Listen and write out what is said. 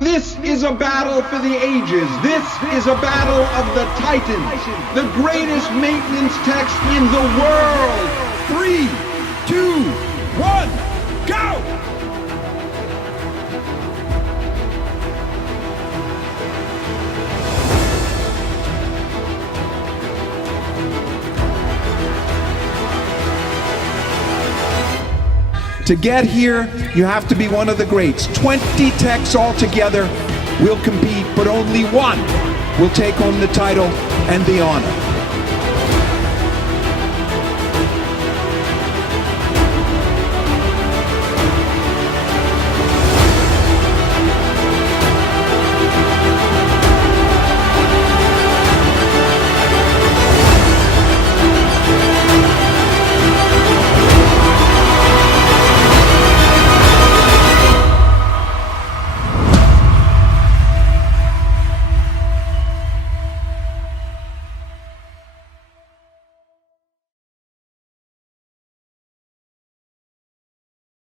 This is a battle for the ages. This is a battle of the Titans, the greatest maintenance techs in the world. 3, 2, 1, go! To get here, you have to be one of the greats. 20 techs all together will compete, but only one will take home the title and the honor.